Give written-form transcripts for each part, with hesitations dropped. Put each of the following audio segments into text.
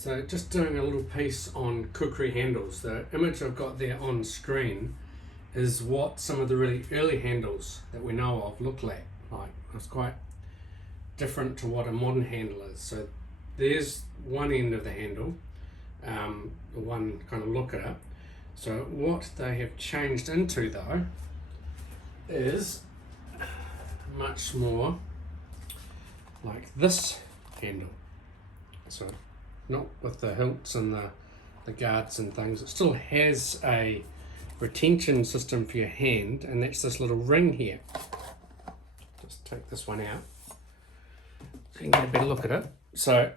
So just doing a little piece on kukri handles. The image I've got there on screen is what some of the really early handles that we know of look like. It's quite different to what a modern handle is. So there's one end of the handle, one kind of look at it. So what they have changed into though is much more like this handle. So not with the hilts and the guards and things. It still has a retention system for your hand, and that's this little ring here. Just take this one out so you can get a better look at it. So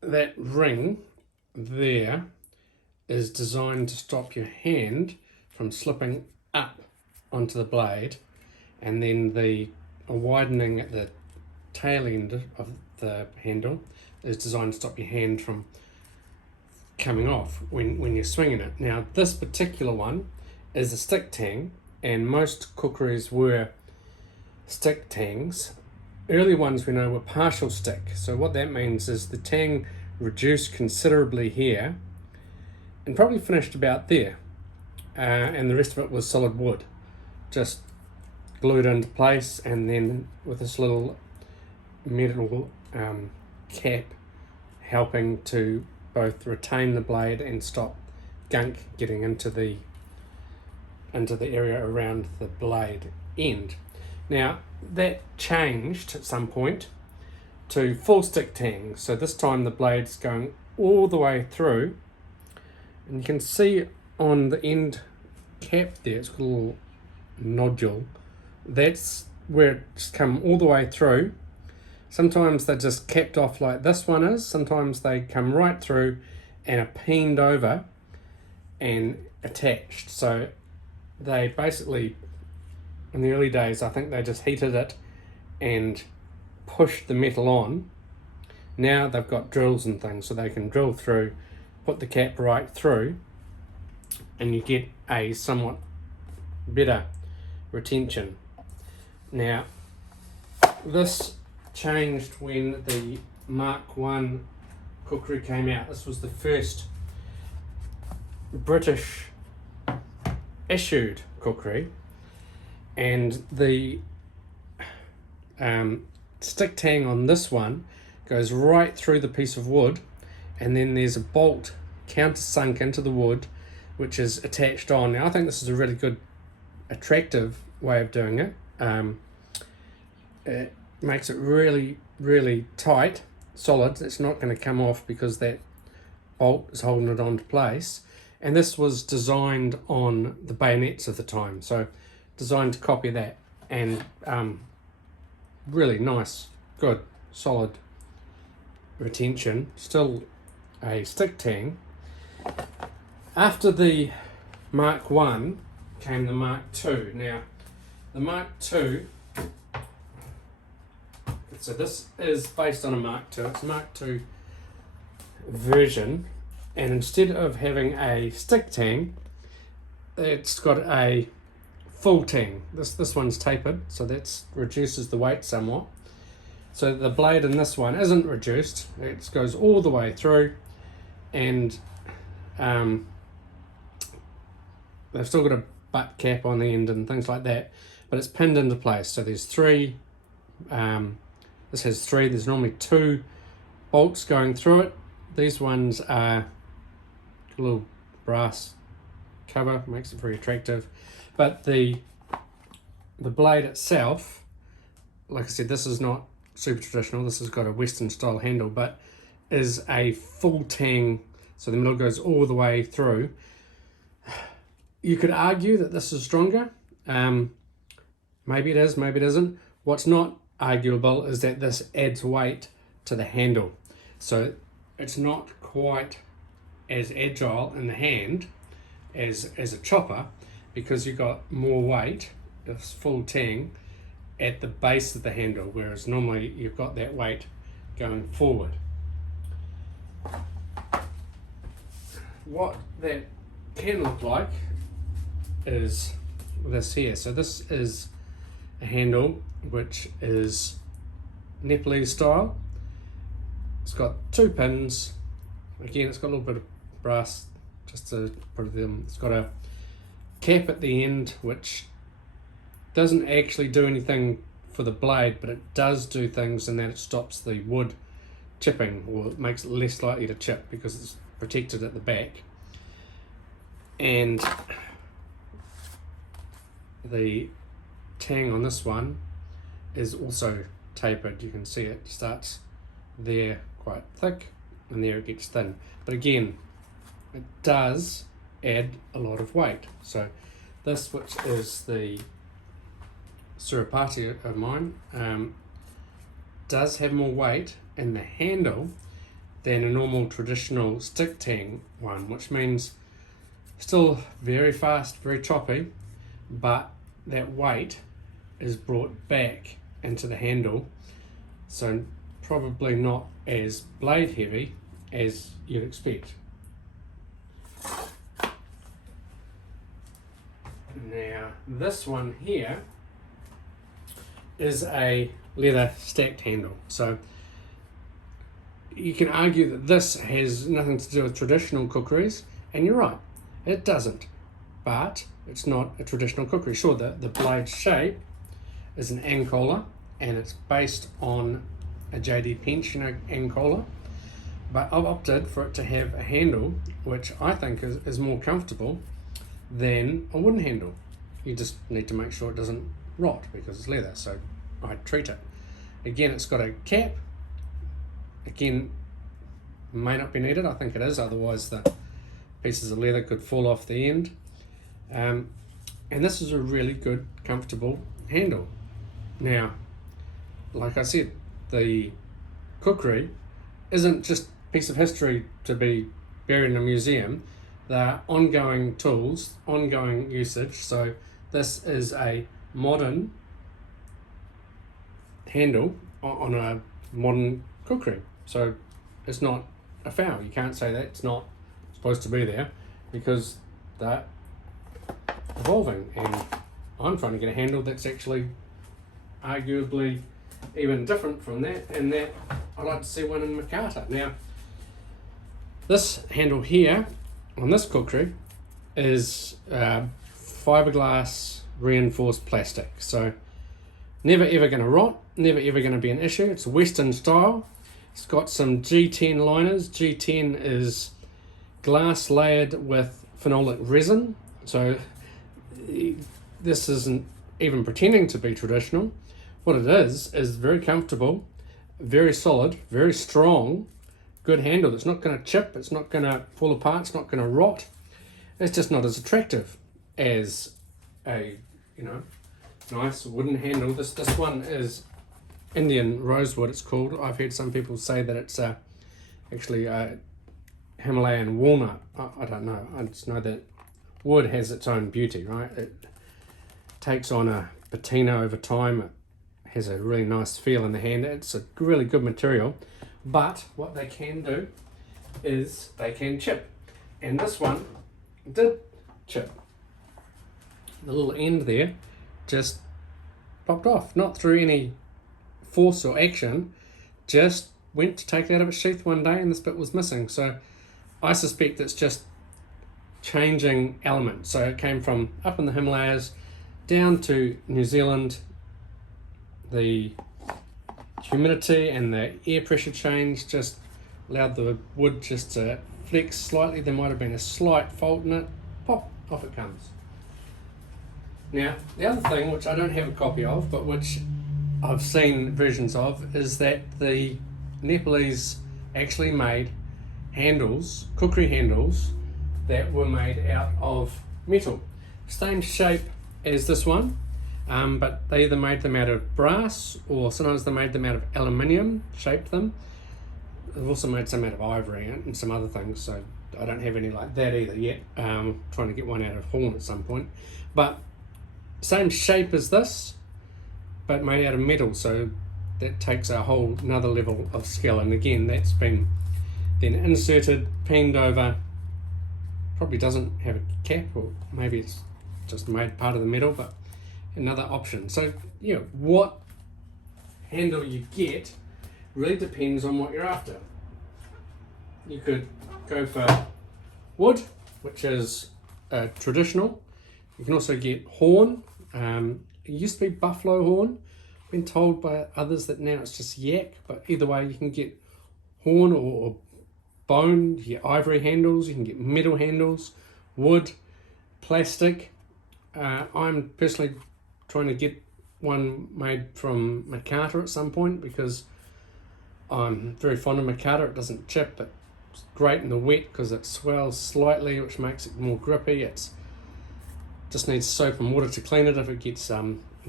that ring there is designed to stop your hand from slipping up onto the blade, and then a widening at the tail end of the handle is designed to stop your hand from coming off when you're swinging it. Now this particular one is a stick tang, and most kukris were stick tangs. Early ones we know were partial stick. So what that means is the tang reduced considerably here and probably finished about there, and the rest of it was solid wood, just glued into place, and then with this little metal cap helping to both retain the blade and stop gunk getting into the area around the blade end. Now that changed at some point to full stick tang. So this time the blade's going all the way through, and you can see on the end cap there, it's got a little nodule. That's where it's come all the way through. Sometimes they're just capped off like this one is. Sometimes they come right through and are peened over and attached. So they basically, in the early days, I think they just heated it and pushed the metal on. Now they've got drills and things, so they can drill through, put the cap right through, and you get a somewhat better retention. Now this changed when the Mark 1 kukri came out. This was the first British issued kukri, and the stick tang on this one goes right through the piece of wood, and then there's a bolt countersunk into the wood which is attached on. Now I think this is a really good, attractive way of doing it. It makes it really, really tight, solid. It's not going to come off because that bolt is holding it onto place. And this was designed on the bayonets of the time, so designed to copy that, and really nice, good, solid retention. Still a stick tang. After the Mark 1 came the Mark 2. Now the Mark 2, so this is based on a Mark 2. It's a Mark 2 version, and instead of having a stick tang, it's got a full tang. This one's tapered, so that reduces the weight somewhat. So the blade in this one isn't reduced. It goes all the way through, and they've still got a butt cap on the end and things like that, but it's pinned into place. So there's three. This has three. There's normally two bolts going through it. These ones are a little brass cover, makes it very attractive. But the blade itself, like I said, this is not super traditional. This has got a Western style handle, but is a full tang. So the middle goes all the way through. You could argue that this is stronger. Maybe it is, maybe it isn't. What's not arguable is that this adds weight to the handle. So it's not quite as agile in the hand as a chopper, because you've got more weight, this full tang, at the base of the handle, whereas normally you've got that weight going forward. What that can look like is this here. So this is a handle which is Nepalese style. It's got two pins Again, it's got a little bit of brass just to put them. It's got a cap at the end which doesn't actually do anything for the blade, but it does do things in that it stops the wood chipping, or it makes it less likely to chip because it's protected at the back. And the tang on this one is also tapered. You can see it starts there quite thick and there it gets thin, but again it does add a lot of weight. So this, which is the Surapati of mine, does have more weight in the handle than a normal traditional stick tang one, which means still very fast, very choppy, but that weight is brought back into the handle, so probably not as blade heavy as you'd expect. Now this one here is a leather stacked handle, so you can argue that this has nothing to do with traditional kukris, and you're right, it doesn't, but it's not a traditional kukri. Sure, the blade shape is an ancola and it's based on a JD pensioner ancola, but I've opted for it to have a handle which I think is more comfortable than a wooden handle. You just need to make sure it doesn't rot because it's leather, so I treat it. Again, it's got a cap. Again, may not be needed, I think it is, otherwise the pieces of leather could fall off the end. And this is a really good, comfortable handle. Now, like I said, the kukri isn't just a piece of history to be buried in a museum. They're ongoing tools, ongoing usage. So this is a modern handle on a modern kukri. So it's not a foul. You can't say that it's not supposed to be there because they're evolving, and I'm trying to get a handle that's actually arguably even different from that, and that I'd like to see one in Makata. Now, this handle here on this kukri is fiberglass reinforced plastic, so never ever going to rot, never ever going to be an issue. It's Western style. It's got some G10 liners. G10 is glass layered with phenolic resin, so this isn't even pretending to be traditional. What it is very comfortable, very solid, very strong, good handle. It's not going to chip, it's not going to fall apart, it's not going to rot. It's just not as attractive as a, nice wooden handle. This one is Indian rosewood, it's called. I've heard some people say that it's actually a Himalayan walnut. I don't know. I just know that wood has its own beauty, right? It takes on a patina over time. It has a really nice feel in the hand. It's a really good material, but what they can do is they can chip, and this one did chip. The little end there just popped off, not through any force or action, just went to take it out of its sheath one day and this bit was missing. So I suspect it's just changing element. So it came from up in the Himalayas down to New Zealand. The humidity and the air pressure change just allowed the wood just to flex slightly. There might have been a slight fault in it. Pop, off it comes. Now, the other thing, which I don't have a copy of, but which I've seen versions of, is that the Nepalese actually made handles, kukri handles, that were made out of metal. Same shape as this one, but they either made them out of brass or sometimes they made them out of aluminium, shaped them. They've also made some out of ivory and some other things, so I don't have any like that either yet. Trying to get one out of horn at some point. But same shape as this, but made out of metal, so that takes a whole another level of skill. And again, that's been then inserted, pinned over. Probably doesn't have a cap, or maybe it's just made part of the metal, but another option. So what handle you get really depends on what you're after. you could go for wood, which is traditional. You can also get horn. It used to be buffalo horn. I've been told by others that now it's just yak, but either way you can get horn or bone. You get ivory handles, you can get metal handles, wood, plastic. I'm personally trying to get one made from micarta at some point because I'm very fond of micarta. It doesn't chip, but it's great in the wet because it swells slightly, which makes it more grippy. It's just needs soap and water to clean it if it gets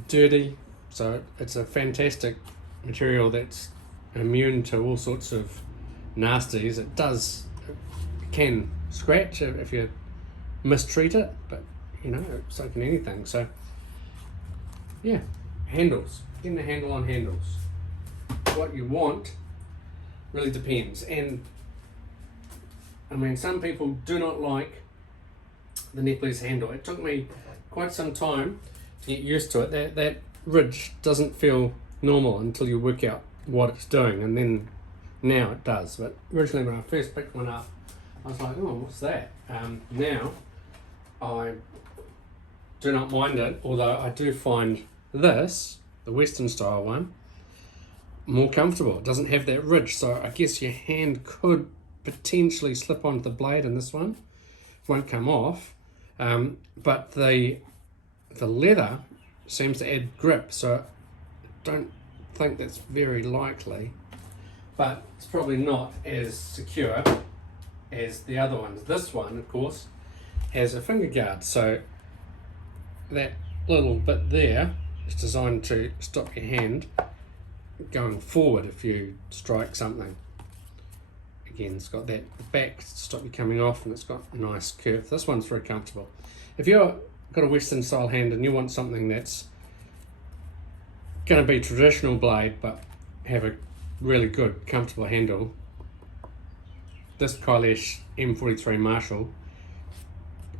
dirty. So it's a fantastic material that's immune to all sorts of nasties. It can scratch if you mistreat it, but you know, so can anything. So yeah, handles, getting a handle on handles. What you want really depends, and I mean, some people do not like the Nepalese handle. It took me quite some time to get used to it. That ridge doesn't feel normal until you work out what it's doing, and then now it does. But originally when I first picked one up, I was like, oh, what's that? Now I do not mind it, although I do find this, the Western style one, more comfortable. It doesn't have that ridge, so I guess your hand could potentially slip onto the blade in this one. It won't come off, but the leather seems to add grip, so I don't think that's very likely, but it's probably not as secure as the other ones. This one, of course, has a finger guard, so that little bit there is designed to stop your hand going forward if you strike something. Again, it's got that back to stop you coming off, and it's got a nice curve. This one's very comfortable. If you've got a Western style hand and you want something that's going to be traditional blade but have a really good comfortable handle, this Kailash M43 Marshall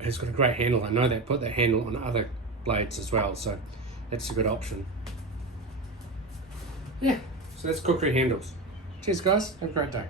has got a great handle. I know they put that handle on other blades as well, so that's a good option. Yeah, so that's kukri handles. Cheers guys, have a great day.